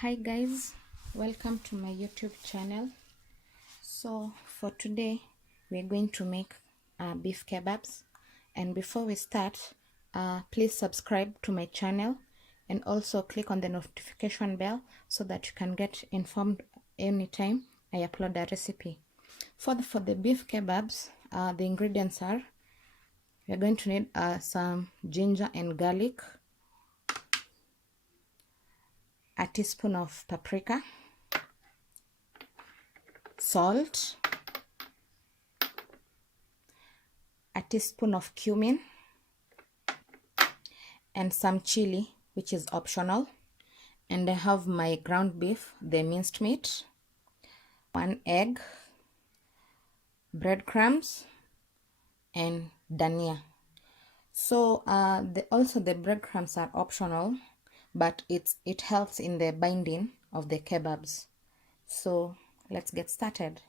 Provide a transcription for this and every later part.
Hi guys, welcome to my YouTube channel. So for today we're going to make beef kebabs, and before we start, please subscribe to my channel and also click on the notification bell so that you can get informed anytime I upload a recipe. For the beef kebabs, the ingredients are: we're going to need some ginger and garlic, a teaspoon of paprika, salt, a teaspoon of cumin, and some chili, which is optional. And I have my ground beef, the minced meat, 1 egg, breadcrumbs, and dania. So also the breadcrumbs are optional, but it helps in the binding of the kebabs. So let's get started.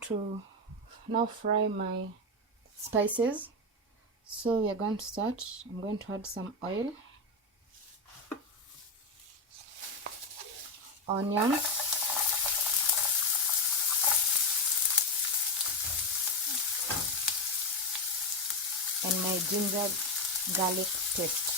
To now fry my spices. So we are going to start. I'm going to add some oil, onions, and my ginger garlic paste.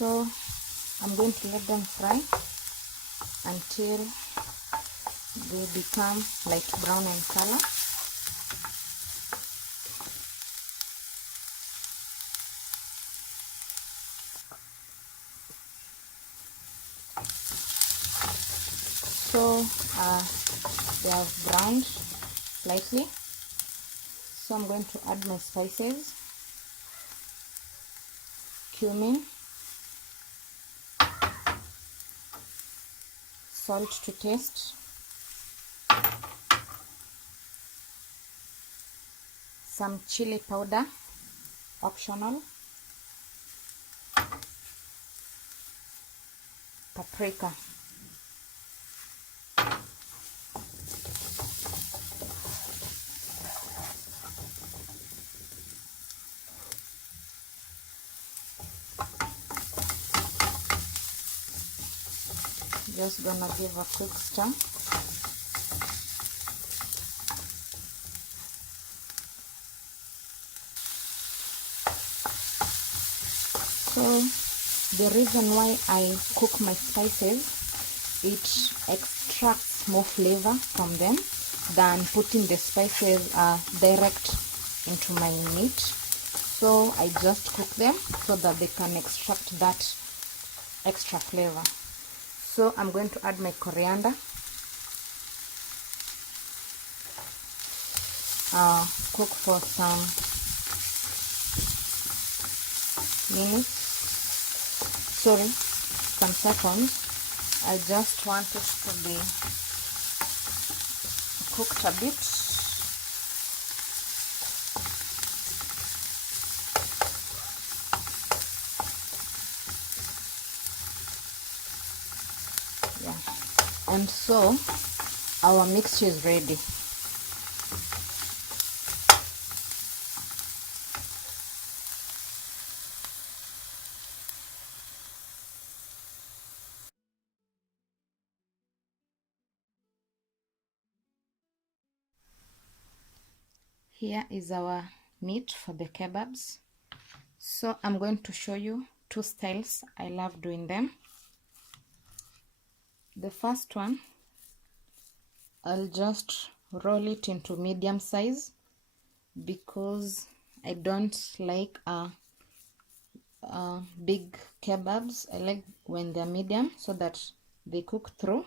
So I'm going to let them fry until they become light brown in color. So they have browned slightly. So I'm going to add my spices: cumin, salt to taste, some chili powder, optional, paprika, just gonna give a quick stir. So the reason why I cook my spices, it extracts more flavor from them than putting the spices direct into my meat. So I just cook them so that they can extract that extra flavor. So I'm going to add my coriander, cook for some seconds. I just want it to be cooked a bit. Yeah, and so our mixture is ready. Here is our meat for the kebabs. So I'm going to show you two styles I love doing them. The first one, I'll just roll it into medium size because I don't like big kebabs. I like when they're medium so that they cook through.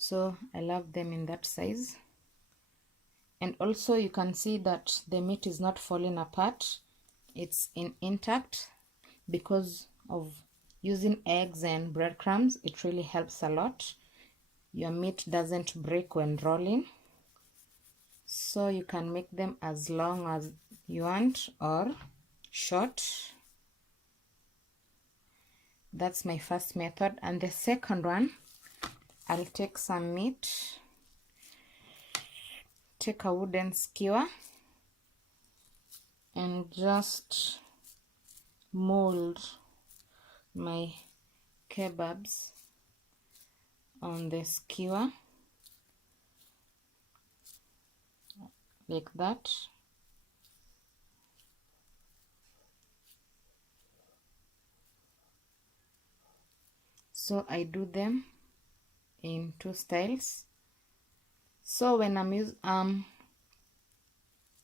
so I love them in that size. And also you can see that the meat is not falling apart, it's intact because of using eggs and breadcrumbs. It really helps a lot. Your meat doesn't break when rolling, so you can make them as long as you want or short. That's my first method. And the second one, I'll take some meat, take a wooden skewer, and just mold my kebabs on the skewer like that. So I do them in two styles. So when I'm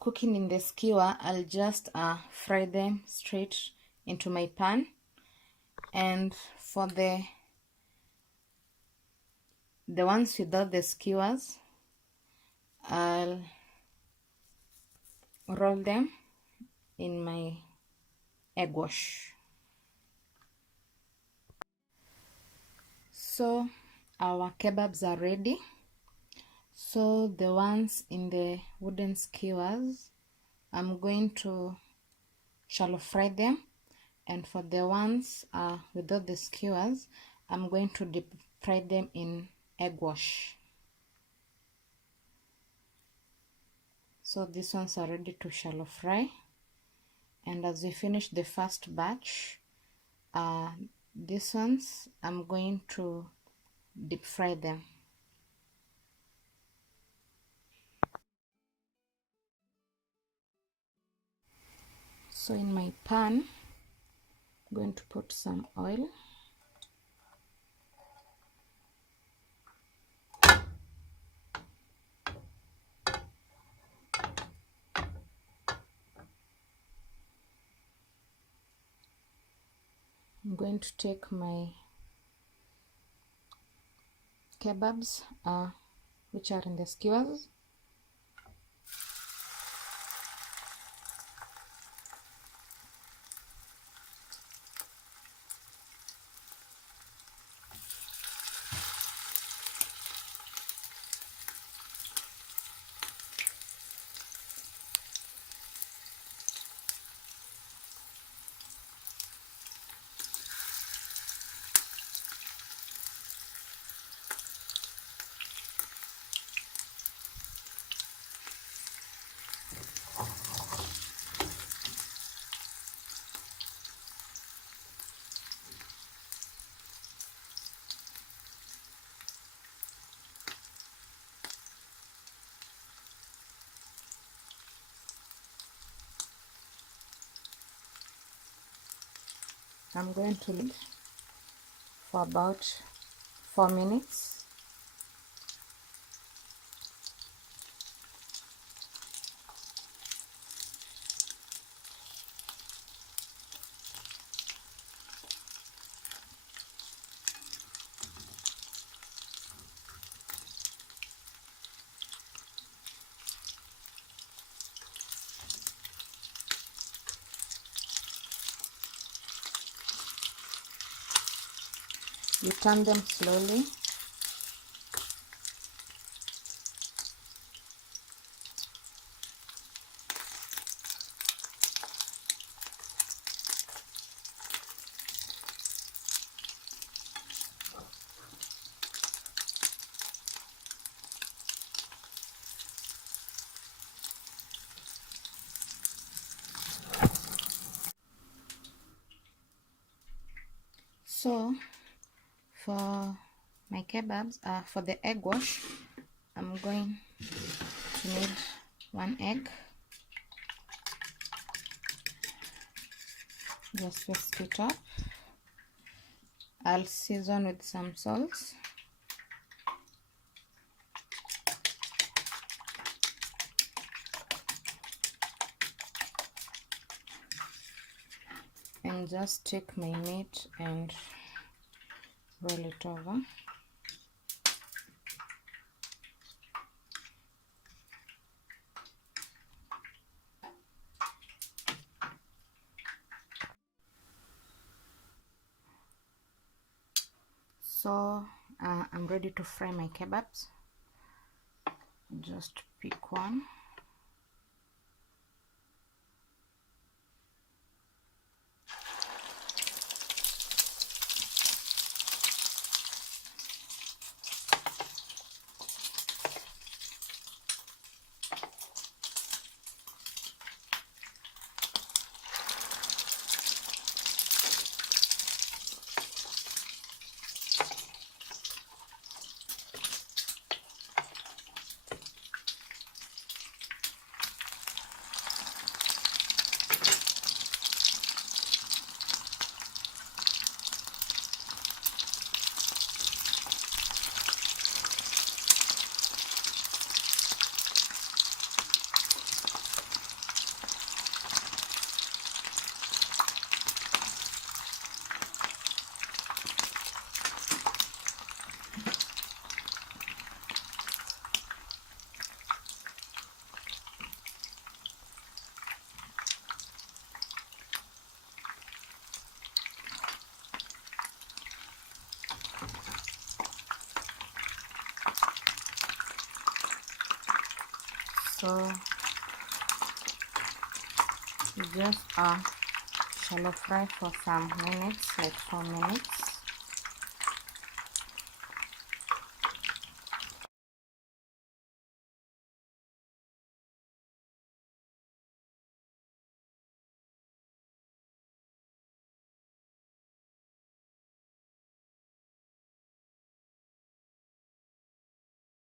cooking in the skewer, I'll just fry them straight into my pan. And for the ones without the skewers, I'll roll them in my egg wash. So our kebabs are ready. So the ones in the wooden skewers, I'm going to shallow fry them, and for the ones without the skewers, I'm going to deep fry them in egg wash. So these ones are ready to shallow fry, and as we finish the first batch, these ones I'm going to deep fry them. So in my pan, I'm going to put some oil. I'm going to take my kebabs which are in the skewers, I'm going to leave for about 4 minutes. You turn them slowly. So for my kebabs, for the egg wash, I'm going to need 1 egg. Just whisk it up. I'll season with some salt. And just take my meat and roll it over. So I'm ready to fry my kebabs. Just pick one. So you just shallow fry for some minutes, like 4 minutes.